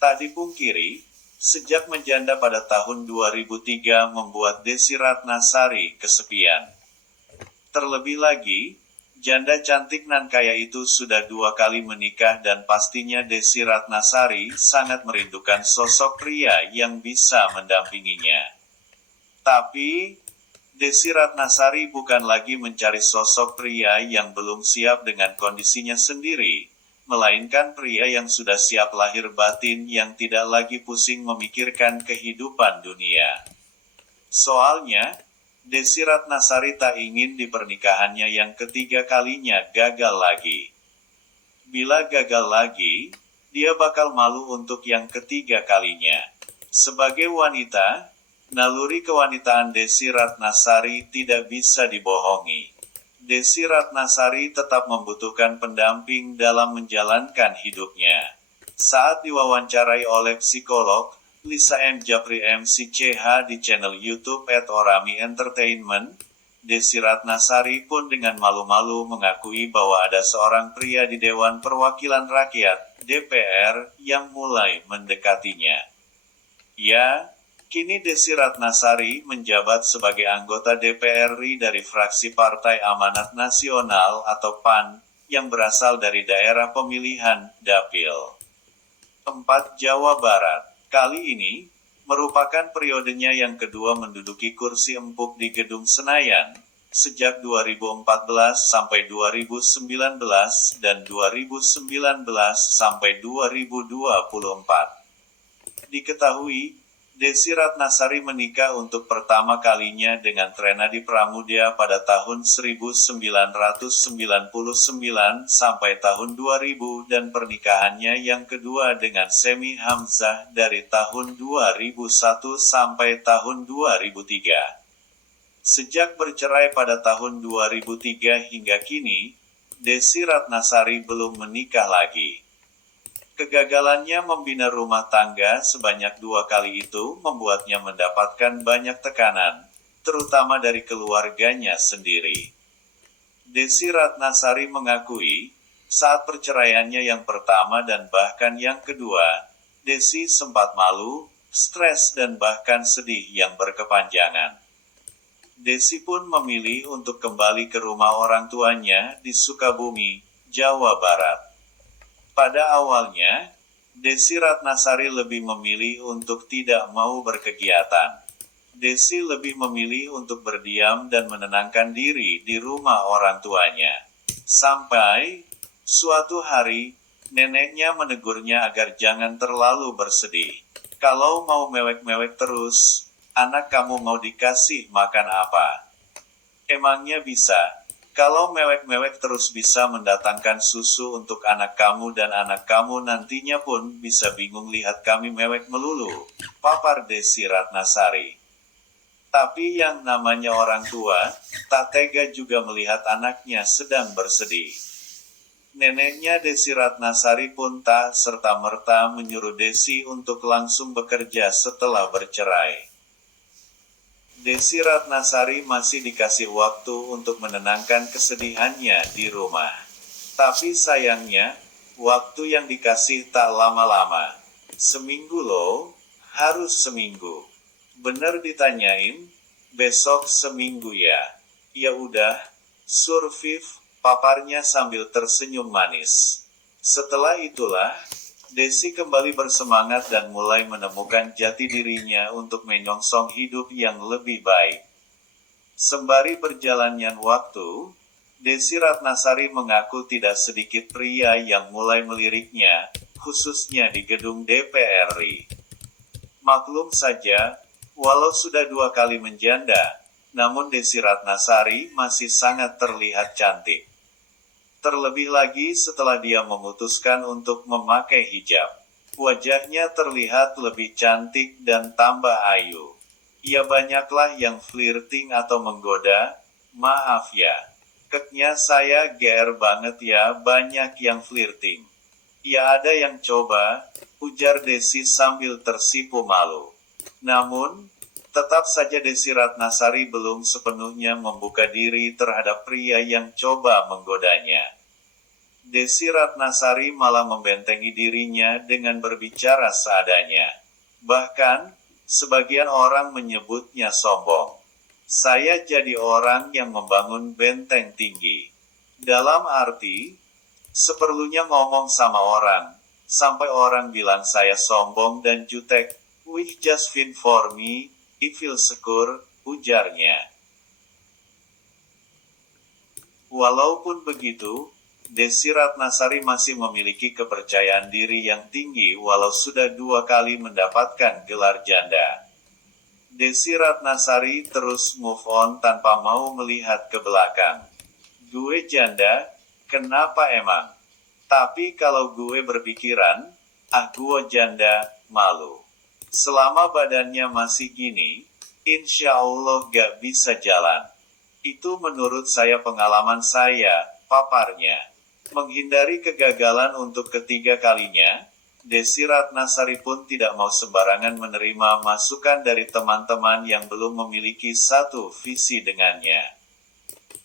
Tak dipungkiri, sejak menjanda pada tahun 2003 membuat Desy Ratnasari kesepian. Terlebih lagi, janda cantik nan kaya itu sudah 2 kali menikah dan pastinya Desy Ratnasari sangat merindukan sosok pria yang bisa mendampinginya. Tapi, Desy Ratnasari bukan lagi mencari sosok pria yang belum siap dengan kondisinya sendiri, melainkan pria yang sudah siap lahir batin yang tidak lagi pusing memikirkan kehidupan dunia. Soalnya, Desy Ratnasari tak ingin di pernikahannya yang ketiga kalinya gagal lagi. Bila gagal lagi, dia bakal malu untuk yang ketiga kalinya. Sebagai wanita, naluri kewanitaan Desy Ratnasari tidak bisa dibohongi. Desy Ratnasari tetap membutuhkan pendamping dalam menjalankan hidupnya. Saat diwawancarai oleh psikolog, Lisa M. Japri MCCH di channel YouTube @orami Entertainment, Desy Ratnasari pun dengan malu-malu mengakui bahwa ada seorang pria di Dewan Perwakilan Rakyat, DPR, yang mulai mendekatinya. Ya, kini Desy Ratnasari menjabat sebagai anggota DPR RI dari fraksi Partai Amanat Nasional atau PAN, yang berasal dari daerah pemilihan Dapil 4 Jawa Barat. Kali ini, merupakan periodenya yang kedua menduduki kursi empuk di Gedung Senayan, sejak 2014 sampai 2019 dan 2019 sampai 2024. Diketahui, Desy Ratnasari menikah untuk pertama kalinya dengan Trenady Pramudia pada tahun 1999 sampai tahun 2000 dan pernikahannya yang kedua dengan Semi Hamzah dari tahun 2001 sampai tahun 2003. Sejak bercerai pada tahun 2003 hingga kini, Desy Ratnasari belum menikah lagi. Kegagalannya membina rumah tangga sebanyak 2 kali itu membuatnya mendapatkan banyak tekanan, terutama dari keluarganya sendiri. Desy Ratnasari mengakui, saat perceraiannya yang pertama dan bahkan yang kedua, Desy sempat malu, stres dan bahkan sedih yang berkepanjangan. Desy pun memilih untuk kembali ke rumah orang tuanya di Sukabumi, Jawa Barat. Pada awalnya, Desy Ratnasari lebih memilih untuk tidak mau berkegiatan. Desy lebih memilih untuk berdiam dan menenangkan diri di rumah orang tuanya. Sampai, suatu hari, neneknya menegurnya agar jangan terlalu bersedih. Kalau mau mewek-mewek terus, anak kamu mau dikasih makan apa? Emangnya bisa? Kalau mewek-mewek terus bisa mendatangkan susu untuk anak kamu dan anak kamu nantinya pun bisa bingung lihat kami mewek melulu, papar Desy Ratnasari. Tapi yang namanya orang tua, tak tega juga melihat anaknya sedang bersedih. Neneknya Desy Ratnasari pun tak serta-merta menyuruh Desy untuk langsung bekerja setelah bercerai. Desy Ratnasari masih dikasih waktu untuk menenangkan kesedihannya di rumah. Tapi sayangnya, waktu yang dikasih tak lama-lama. Seminggu loh, harus seminggu. Bener ditanyain, besok seminggu ya. Ya udah, survive, paparnya sambil tersenyum manis. Setelah itulah, Desy kembali bersemangat dan mulai menemukan jati dirinya untuk menyongsong hidup yang lebih baik. Sembari berjalannya waktu, Desy Ratnasari mengaku tidak sedikit pria yang mulai meliriknya, khususnya di gedung DPR RI. Maklum saja, walau sudah 2 kali menjanda, namun Desy Ratnasari masih sangat terlihat cantik. Terlebih lagi setelah dia memutuskan untuk memakai hijab. Wajahnya terlihat lebih cantik dan tambah ayu. Ya banyaklah yang flirting atau menggoda, maaf ya. Keknya saya GR banget ya, banyak yang flirting. Ya ada yang coba, ujar Desy sambil tersipu malu. Namun, tetap saja Desy Ratnasari belum sepenuhnya membuka diri terhadap pria yang coba menggodanya. Desi Ratnasari malah membentengi dirinya dengan berbicara seadanya. Bahkan, sebagian orang menyebutnya sombong. Saya jadi orang yang membangun benteng tinggi. Dalam arti, seperlunya ngomong sama orang, sampai orang bilang saya sombong dan jutek. "Wih, just fine for me, it feels secure," ujarnya. Walaupun begitu, Desi Ratnasari masih memiliki kepercayaan diri yang tinggi walau sudah 2 kali mendapatkan gelar janda. Desi Ratnasari terus move on tanpa mau melihat ke belakang. "Gue janda, kenapa emang? Tapi kalau gue berpikiran, gue janda, malu. Selama badannya masih gini, insya Allah gak bisa jalan. Itu menurut saya pengalaman saya," paparnya. Menghindari kegagalan untuk ketiga kalinya, Desi Ratnasari pun tidak mau sembarangan menerima masukan dari teman-teman yang belum memiliki satu visi dengannya.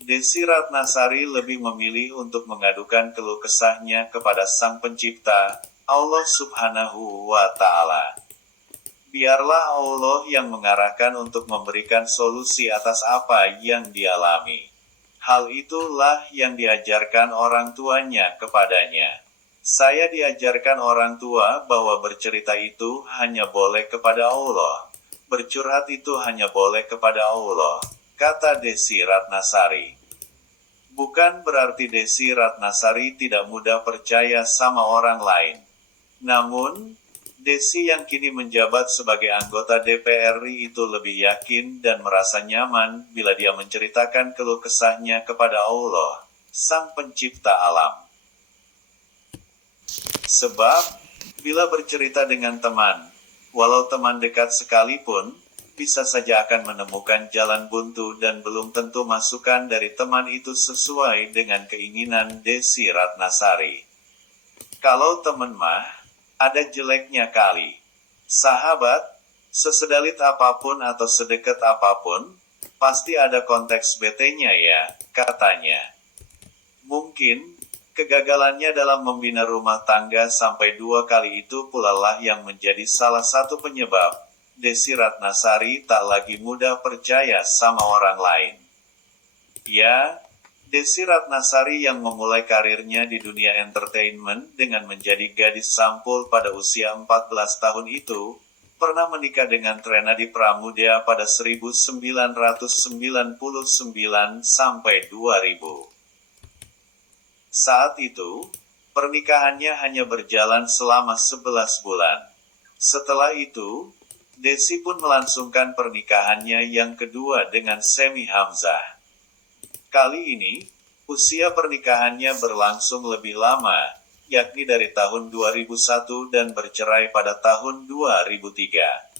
Desi Ratnasari lebih memilih untuk mengadukan keluh kesahnya kepada Sang Pencipta, Allah Subhanahu wa Ta'ala. Biarlah Allah yang mengarahkan untuk memberikan solusi atas apa yang dialami. Hal itulah yang diajarkan orang tuanya kepadanya. "Saya diajarkan orang tua bahwa bercerita itu hanya boleh kepada Allah. Bercurhat itu hanya boleh kepada Allah," kata Desi Ratnasari. Bukan berarti Desi Ratnasari tidak mudah percaya sama orang lain. Namun, Desi yang kini menjabat sebagai anggota DPR RI itu lebih yakin dan merasa nyaman bila dia menceritakan keluh kesahnya kepada Allah, Sang Pencipta alam. Sebab, bila bercerita dengan teman, walau teman dekat sekalipun, bisa saja akan menemukan jalan buntu dan belum tentu masukan dari teman itu sesuai dengan keinginan Desi Ratnasari. Kalau teman mah, ada jeleknya kali. Sahabat, sesedalit apapun atau sedekat apapun, pasti ada konteks BT-nya ya, katanya. Mungkin, kegagalannya dalam membina rumah tangga sampai 2 kali itu pula lah yang menjadi salah satu penyebab Desi Ratnasari tak lagi mudah percaya sama orang lain. Ya, Desi Ratnasari yang memulai karirnya di dunia entertainment dengan menjadi gadis sampul pada usia 14 tahun itu, pernah menikah dengan Trenady Pramudia pada 1999 sampai 2000. Saat itu, pernikahannya hanya berjalan selama 11 bulan. Setelah itu, Desi pun melangsungkan pernikahannya yang kedua dengan Semi Hamzah. Kali ini, usia pernikahannya berlangsung lebih lama, yakni dari tahun 2001 dan bercerai pada tahun 2003.